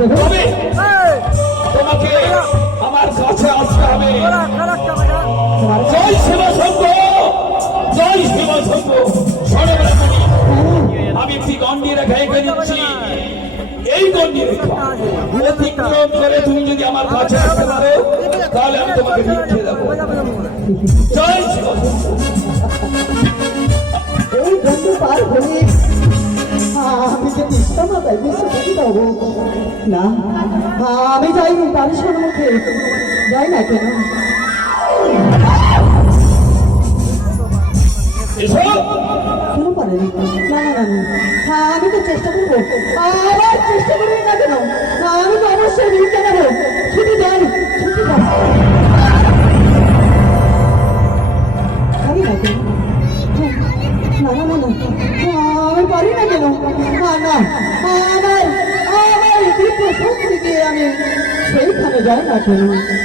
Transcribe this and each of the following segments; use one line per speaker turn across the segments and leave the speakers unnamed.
তবে তোমাকে আমার কাছে আসতে হবে। জয় শিব শম্ভ জয় শিব সর্বরকমী আমি একটি গন্ডি রেখা এঁকে দিচ্ছি। এই গন্ডি রেখা অতিক্রম করে তুমি যদি আমার কাছে আসতে পারো তাহলে আমি তোমাকে ভিক্ষে দেবো। জয় শিব
এই বন্ধু পার হলে আমি যে নিঃসম তাই বিশ্বজিৎ হব না। আমি যাইনি তার সম্মুখে যাই না কেন? পারেনি না না না আমি তো চেষ্টা করব। আবার চেষ্টা করবি না কেন? আমি তো অবশ্যই নেব ছুটি দেন ছুটি দেন যাই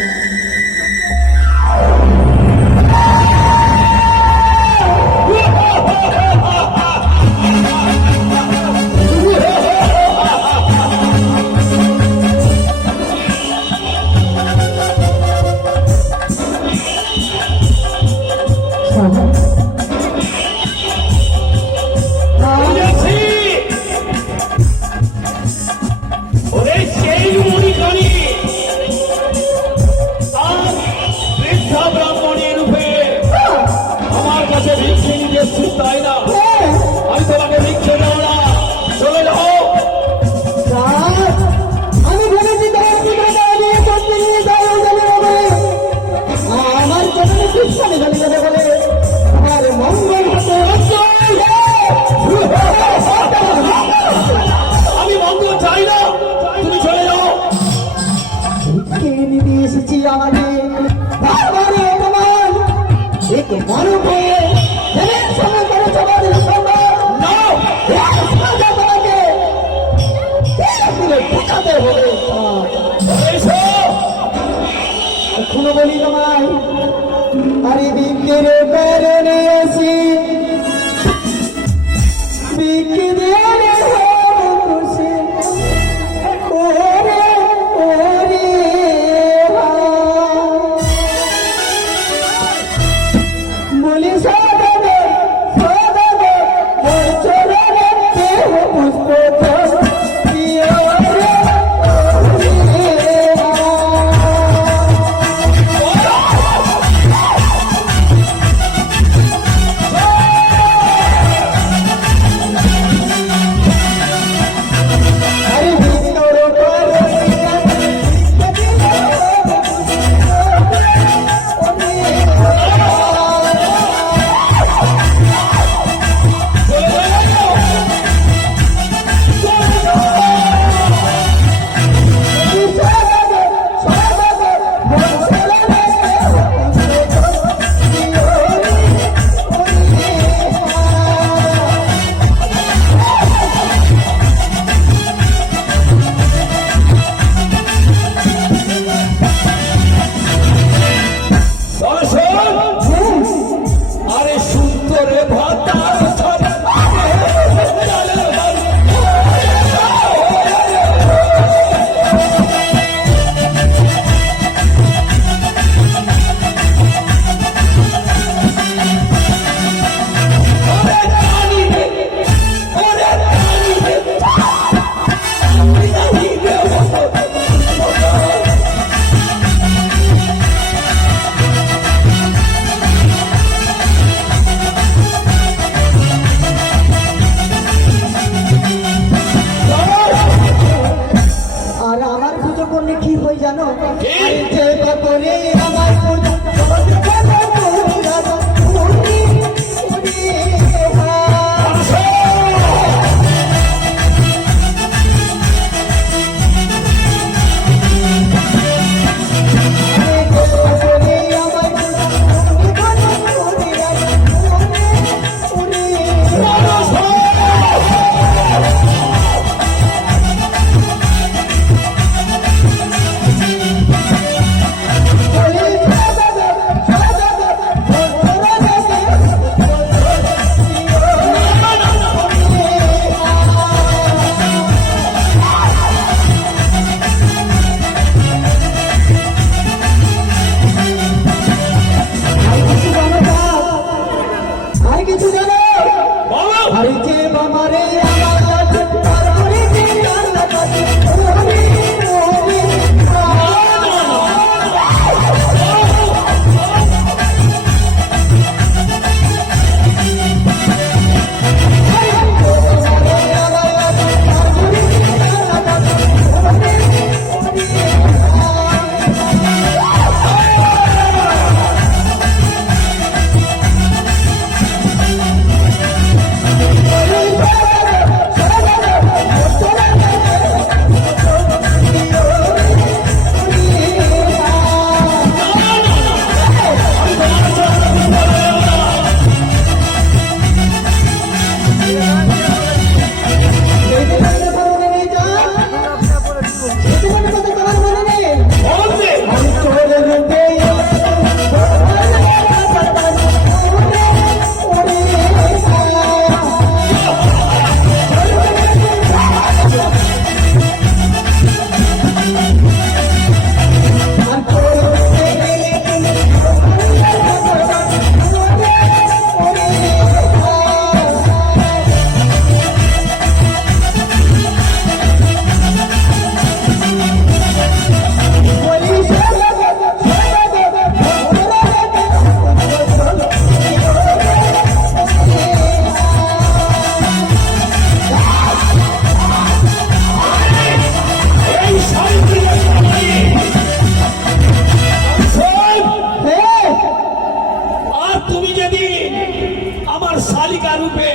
শালিকা রূপে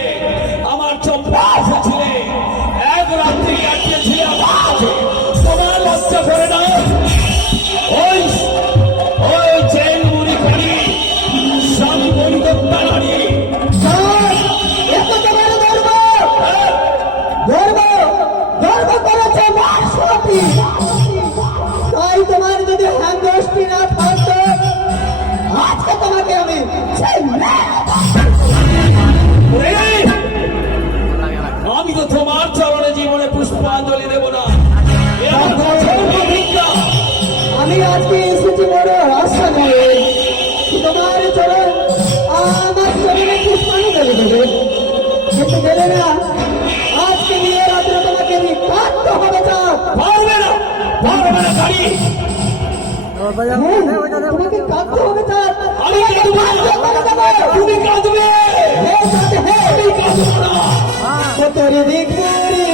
আমার চম্পা এসেছিলে এক রাত্রি কাটিয়েছিলে। তোমার লজ্জা করে না? ওই
আমি আজকে এসেছি বড় আশা নিয়ে। তোমার চরণ আমার চরণে পুষ্পাণু দেবে দেবে। কিন্তু দেবে না আজকে নিয়ে রাত্রে তোমাকে আমি কাটতে হবে চাপ
পারবে না পারবে না গাড়ি
হ্যাঁ, তোমাকে কাটতে হবে
আমি তুমি কাঁদবে। না।
তোর দেখে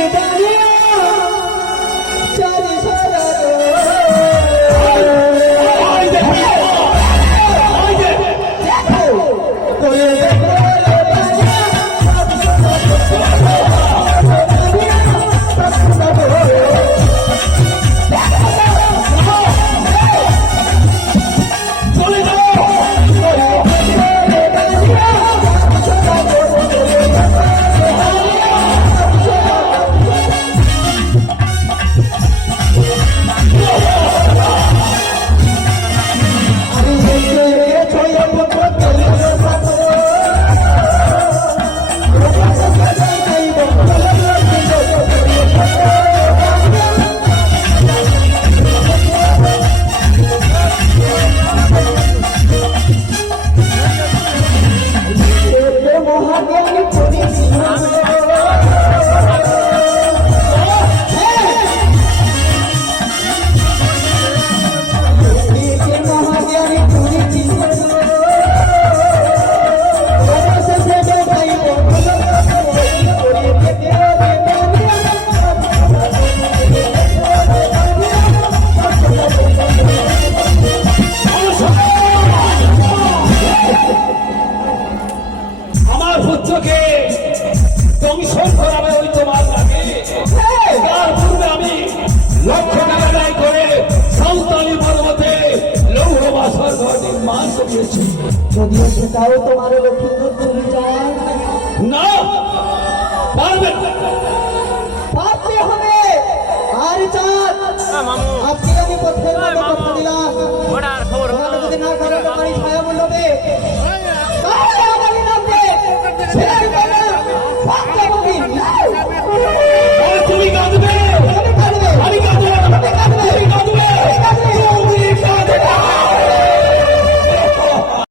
যদিও সেটাও তোমার লক্ষ্মীপুর